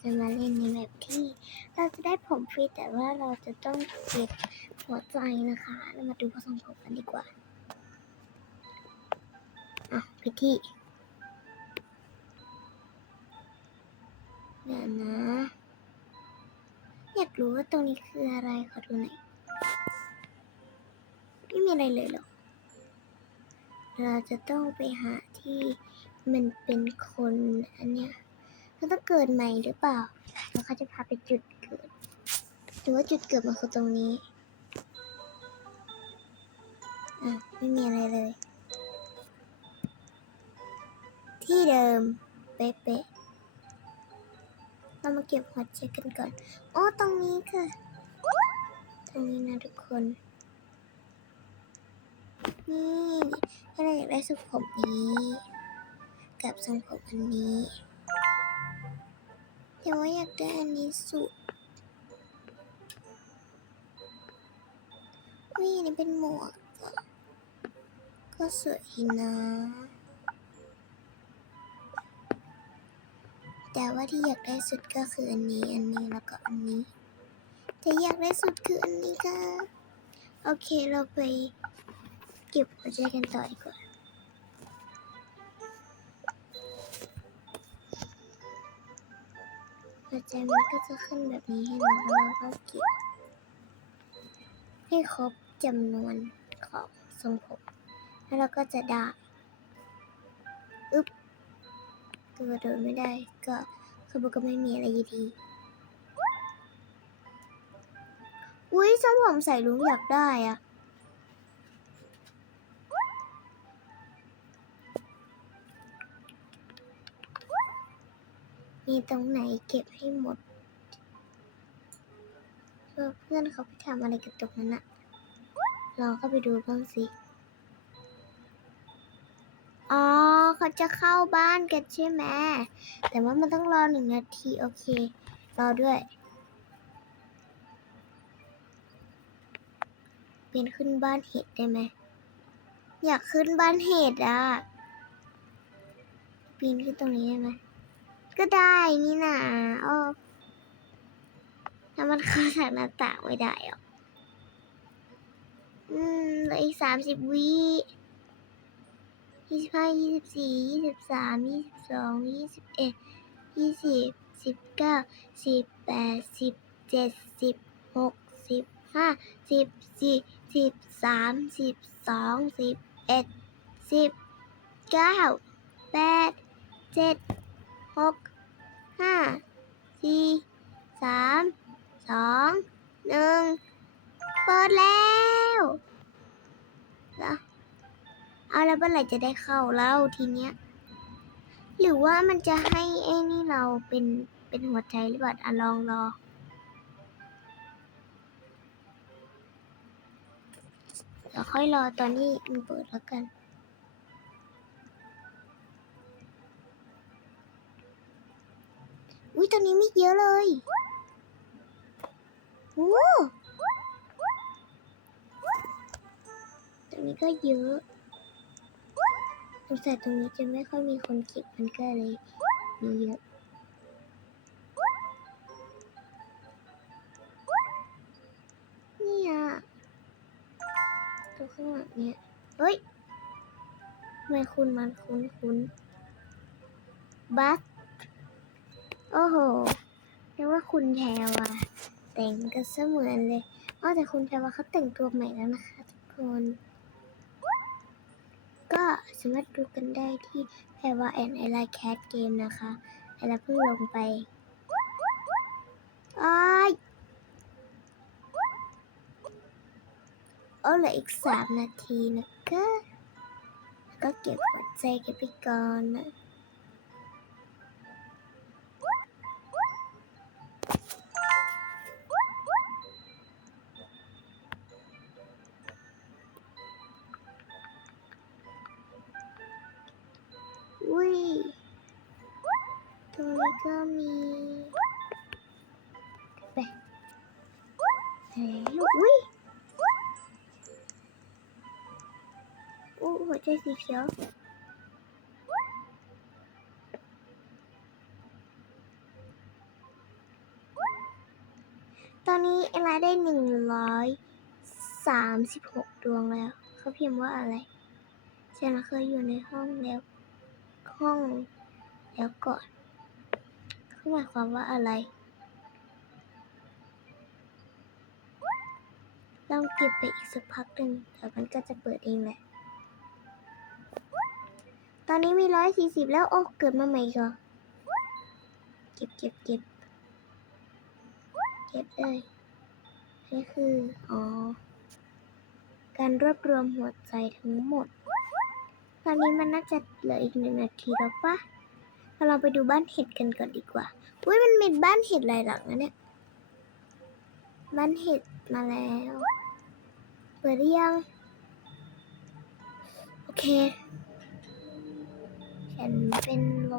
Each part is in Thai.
จะมาเล่นในแบบที่ เราจะได้ผมฟรีแต่ว่าเราจะต้องเก็บหัวใจนะคะ เรามาดูผสมผมกันดีกว่า อะพิธีเดี๋ยวนะ อยากรู้ว่าตรงนี้คืออะไร ขอดูหน่อย ไม่มีอะไรเลยหรอก เราจะต้องไปหาที่มันเป็นคนอันเนี้ย เราต้องเกิดใหม่หรือเปล่า แล้วเขาจะพาไปจุดเกิด หรือว่าจุดเกิดมันคือตรงนี้ อะ ไม่มีอะไรเลย ที่เดิม เป๊ะๆเรามาเก็บหัวใจกันก่อนอ๋อตรงนี้ค่ะ ตรงนี้นะทุกคน นี่ถ้าเราอยากได้ทรงผมนี้ กับทรงผมอันนี้ แต่ว่าอยากได้อันนี้สุดอุ้ยอันนี้เป็นหมวกก็สวยนะแต่ว่าที่อยากได้สุดก็คืออันนี้อันนี้แล้วก็อันนี้ แต่อยากได้สุดคืออันนี้ค่ะ โอเคเราไปเก็บหัวใจกันต่อดีกว่า หัวใจมันก็จะขึ้นแบบนี้ให้เราแล้วเราก็เก็บให้ครบจำนวนของทรงผม แล้วเราก็จะได้อึ๊บก็กระโดดไม่ได้ก็คือมันก็ไม่มีอะไรอยู่ดีอุ้ยทรงผมใส่ลุงอยากได้อะ มีตรงไหนเก็บให้หมดเพื่อเพื่อนเขาไปทำอะไรกับตรงนั้นอะลองเข้าไปดูบ้างสิ อ๋อ เขาจะเข้าบ้านกันใช่ไหม แต่ว่ามันต้องรอหนึ่งนาที โอเค รอด้วย เป็นขึ้นบ้านเห็ดได้ไหม อยากขึ้นบ้านเห็ดอะ ปีนขึ้นตรงนี้ได้ไหม ก็ได้นี่นะอ้อถ้ามันเข้าจากหน้าต่างไม่ได้หรอกอืมเหลืออีกสามสิบวิยี่สิบห้ายี่สิบสี่ยี่สิบสามยี่สิบสองยี่สิบเอ็ดยี่สิบสิบเก้าสิบแปดสิบเจ็ดสิบหกสิบห้าสิบสี่สิบสามสิบสองสิบเอ็ดสิบเก้าแปดเจ็ด หกห้าสี่สามสองหนึ่งเปิดแล้วแล้วเอาแล้วเมื่อไหร่จะได้เข้าแล้วทีเนี้ย หรือว่ามันจะให้ไอ้นี่เราเป็นเป็นหัวใจหรือเปล่าอะลองรอเดี๋ยวค่อยรอตอนที่มันเปิดแล้วกัน อุ้ยตอนนี้ไม่เยอะเลยโอ้ตรงนี้ก็เยอะสงสัยตรงนี้จะไม่ค่อยมีคนเก็บมันก็เลยมีเยอะนี่อะตัวข้างหลังเนี่ยเฮ้ยทำไมคุณมันคุ้นคุ้นบัส โอ้โหเรียกว่าคุณแพรวาแต่งกันเสมือนเลยอ๋อแต่คุณแพรวาเขาแต่งตัวใหม่แล้วนะคะทุกคน ก็สามารถดูกันได้ที่แพรวาแอนไอไลแคทเกมนะคะไอไลเพิ่งลงไปอ้ายโอ้เหลืออีกสามนาทีนะคะก็เก็บหัวใจกันไปก่อนนะ ก็มีไปแล้วอุ้ยอู้หัวใจสีเขียวตอนนี้เอลาได้หนึ่งร้อยสามสิบหกดวงแล้ว เขาพิมพ์ว่าอะไรฉันเคยอยู่ในห้องแล้ว ห้องแล้วก่อน หมายความว่าอะไรลองเก็บไปอีกสักพักหนึ่งเดี๋ยวมันก็จะเปิดเองแหละ ตอนนี้มีร้อยสี่สิบแล้ว โอ้ เกิดมาใหม่อีก็เก็บเก็บเก็บเก็บเลย นี่คือ อ๋อ การรวบรวมหัวใจทั้งหมด ตอนนี้มันน่าจะเหลืออีกหนึ่งนาทีแล้วปะ เราไปดูบ้านเห็ดกันก่อนดีกว่าอุ้ยมันมีบ้านเห็ดหลายหลังนะเนี่ย บ้านเห็ดมาแล้ว เปิดหรือยัง โอเค ฉันเป็นโล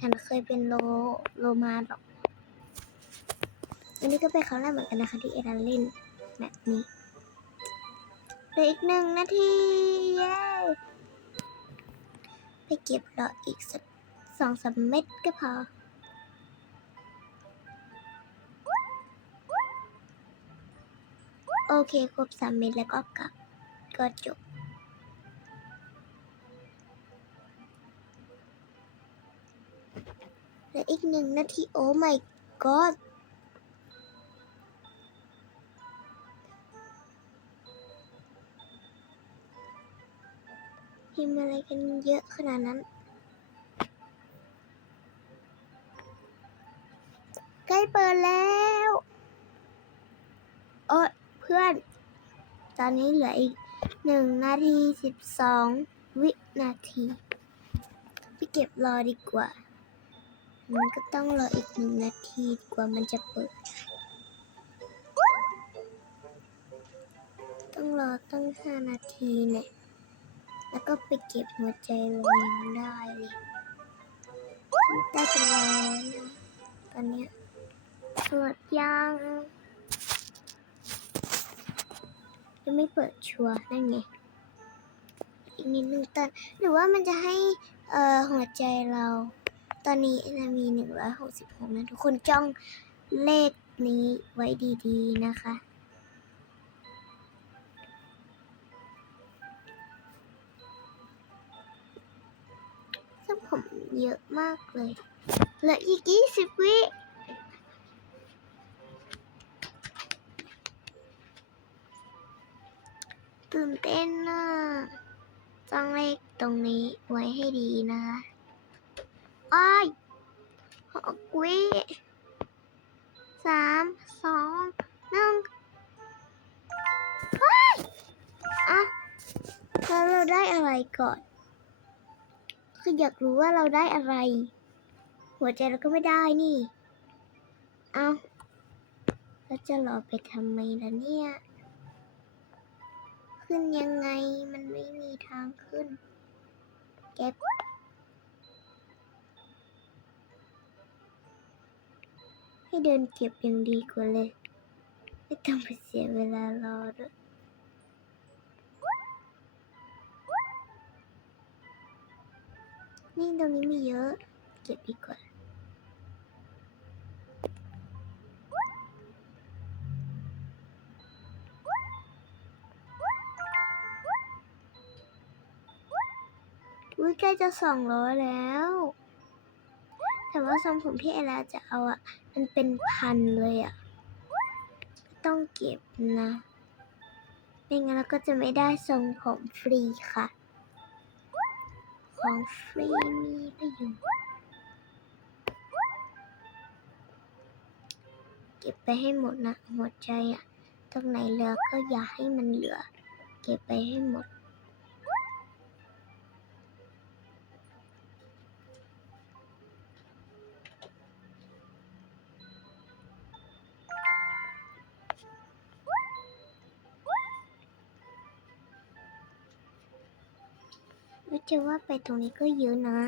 ฉันเคยเป็นโล โลมาหรอกอันนี้ก็เป็นครั้งแรกเหมือนกันนะคะที่เอรันเล่นแบบนี้เหลืออีกหนึ่งนาที เย้ ไปเก็บรออีกสัก สองสามเม็ดก็พอ โอเค ครบสามเม็ดแล้วก็กลับ ก็จบเหลืออีกหนึ่งนาที โอ้ my god พิมพ์อะไรกันเยอะขนาดนั้น เปิดแล้วโอ้ยเพื่อน ตอนนี้เหลืออีกหนึ่งนาทีสิบสองวินาทีไปเก็บรอดีกว่า มันก็ต้องรออีกหนึ่งนาทีกว่ามันจะเปิด ต้องรอตั้งห้านาทีเนี่ย แล้วก็ไปเก็บหัวใจลงได้เลย ได้จะแล้วนะตอนเนี้ย เปิดยังยังไม่เปิดชัวร์นั่นไงอีกนิดนึงตอนหรือว่ามันจะให้เอ่อหัวใจเรา ตอนนี้เรามีหนึ่งร้อยหกสิบหกนะทุกคนจ้องเลขนี้ไว้ดีๆนะคะซึ่งผมเยอะมากเลยเหลืออีกยี่สิบวิ ตื่นเต้นน่ะจ้องเลขตรงนี้ไว้ให้ดีนะคะอ้ายหกวิสามสองหนึ่งเฮ้ยอะแล้วเราได้อะไรก่อน คืออยากรู้ว่าเราได้อะไร หัวใจเราก็ไม่ได้นี่ เอาแล้วจะรอไปทำไมล่ะเนี่ย ขึ้นยังไง มันไม่มีทางขึ้นเก็บให้เดินเก็บยังดีกว่าเลย ไม่ต้องไปเสียเวลารอด้วยนี่ตรงนี้มีเยอะ เก็บดีกว่า ยใกล้จะสองร้อยแล้ว แต่ว่าทรงผมที่เอลาจะเอาอะมันเป็นพันเลยอะต้องเก็บนะไม่งั้นเราก็จะไม่ได้ทรงผมฟรีค่ะ ของฟรีมีประโยชน์เก็บไปให้หมดนะหัวใจอะตรงไหนเหลือก็อย่าให้มันเหลือ เก็บไปให้หมด จะว่าไปตรงนี้ก็เยอะนะ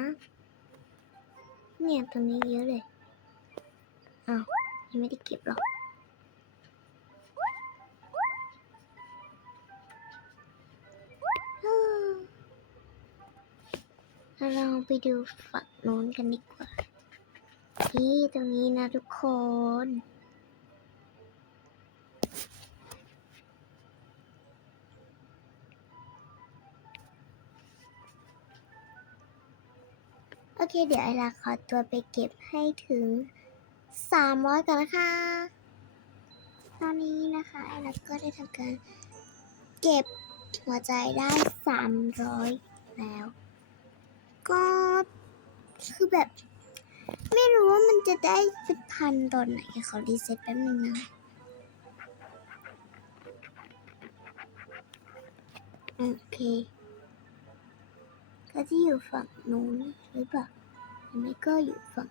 เนี่ยตรงนี้เยอะเลย อ้าวยังไม่ได้เก็บหรอก เราลองไปดูฝั่งโน้นกันดีกว่านี่ตรงนี้นะทุกคน เคเดี๋ยวไอลาขอตัวไปเก็บให้ถึงสามร้อยก่อนนะคะ ตอนนี้นะคะไอลาก็ได้ทำการเก็บหัวใจได้สามร้อยแล้ว ก็คือแบบ ไม่รู้ว่ามันจะได้เป็นพันตอนไหนขอรีเซ็ตแป๊บนึงนะโอเคก็ที่อยู่ฝั่งนู้นหรือเปล่า อไม่ก็อยู่ฝั่ง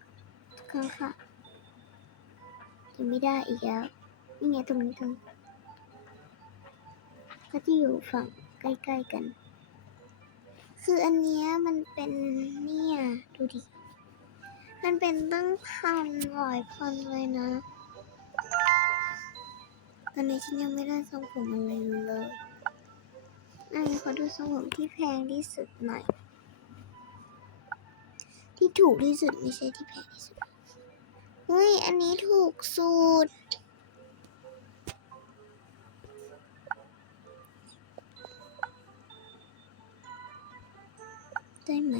ข้างค่ะยังไม่ได้อีกแล้ว นี่ไงตรงนี้ตรงก็ที่อยู่ฝั่งใกล้ๆกัน คืออันเนี้ยมันเป็นเนี่ยดูดิ มันเป็นตั้งพันหลายพันเลยนะ ตอนนี้ฉันยังไม่ได้ทรงผมอะไรเลยอันนี้ขอดูทรงผมที่แพงที่สุดหน่อย ที่ถูกที่สุดไม่ใช่ที่แพงที่สุด เฮ้ย อันนี้ถูกสุด ได้ไหม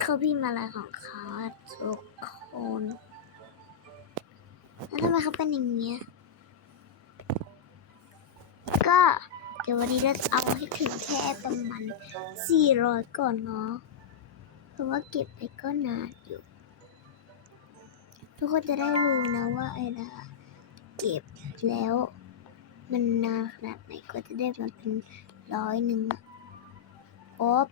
เขาพิมพ์อะไรของเขาทุกคนแล้วทำไมเขาเป็นอย่างเงี้ยก็ เดี๋ยววันนี้เราจะเอาให้ถึงแค่ประมาณ400 ก่อนเนาะ เพราะว่าเก็บไปก็นานอยู่ ทุกคนจะได้รู้นะว่าไอ้ละเก็บแล้ว มันนานขนาดไหนก็จะได้มาเป็นร้อยหนึ่งอะโอ๊บ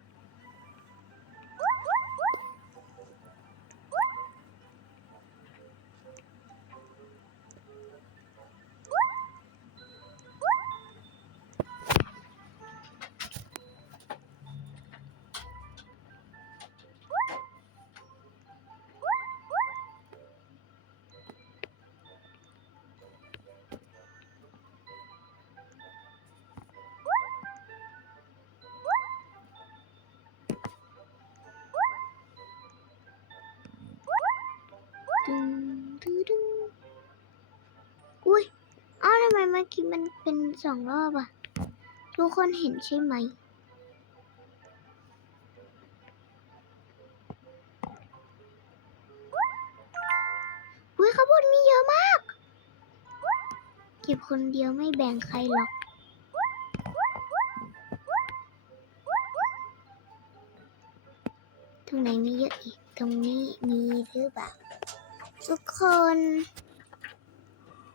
้มันเป็นสองรอบอะทุกคนเห็นใช่ไหม อุ้ยข้าวโพดมีเยอะมาก เก็บคนเดียวไม่แบ่งใครหรอกตรงไหนมีเยอะอีก ตรงนี้มีหรือเปล่าทุกคน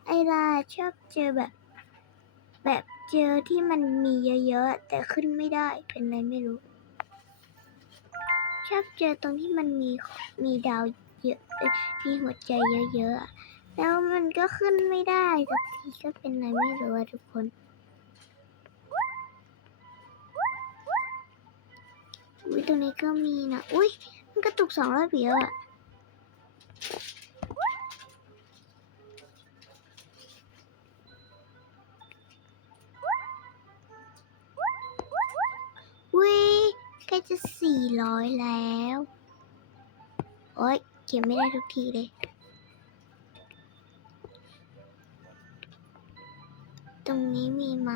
ไอลาชอบเจอแบบ แบบเจอที่มันมีเยอะๆ แต่ขึ้นไม่ได้เป็นไรไม่รู้ ชอบเจอตรงที่มันมีมีดาวเยอะมีหัวใจเยอะๆ แล้วมันก็ขึ้นไม่ได้สักทีก็เป็นไรไม่รู้ทุกคนอุ้ยตรงนี้ก็มีนะ อุ้ยมันกระตุกสองรอบเยอะ ร้อยแล้ว โอ๊ยเก็บไม่ได้ทุกทีเลย ตรงนี้มีไหม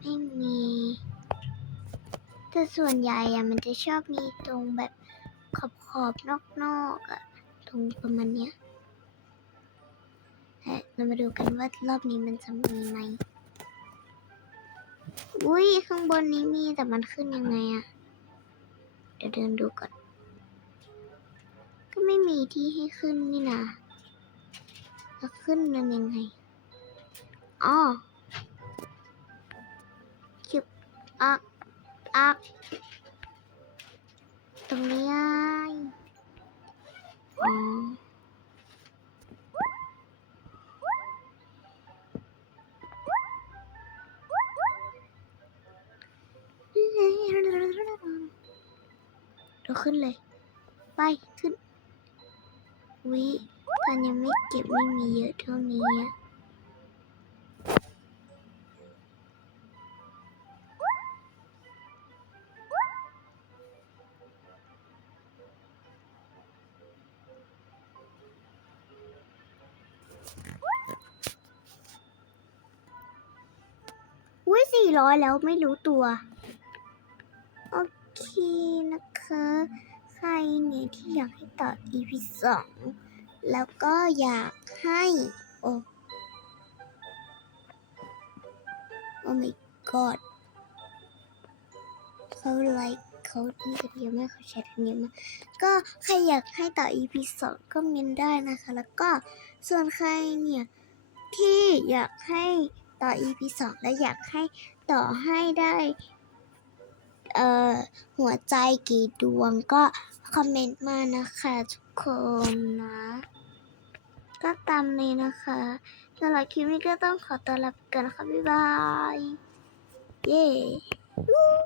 ไม่มี แต่ส่วนใหญ่อะมันจะชอบมีตรงแบบขอบขอบนอกนอกอะตรงประมาณเนี้ยและเรามาดูกันว่ารอบนี้มันจะมีไหม อุ้ยข้างบนนี้มีแต่มันขึ้นยังไงอะ ดี๋ยวเดินดูก่อน ก็ไม่มีที่ให้ขึ้นนี่นะจะขึ้นมันยังไง อ๋อคิบอักอักตรงนี้อ๋อ นี้อุ้ยสีร้อยแล้วไม่รู้ตัว โอเคนะคะ ใครเนี่ยที่อยากให้ต่อ EP สองแล้วก็อยากให้ โอ้โอ้ my god เขาไลค์เขานี่กันเยอะมากเขาแชร์กันเยอะมากก็ใครอยากให้ต่อ EP สองก็เมนได้นะคะ แล้วก็ส่วนใครเนี่ยที่อยากให้ต่อ EP สองและอยากให้ต่อให้ได้เอ่อหัวใจกี่ดวงก็คอมเมนต์มานะคะทุกคนนะ ก็ตามนี้นะคะสำหรับคลิปนี้ก็ต้องขอตัวลาไปก่อนนะคะบ๊ายบาย เย้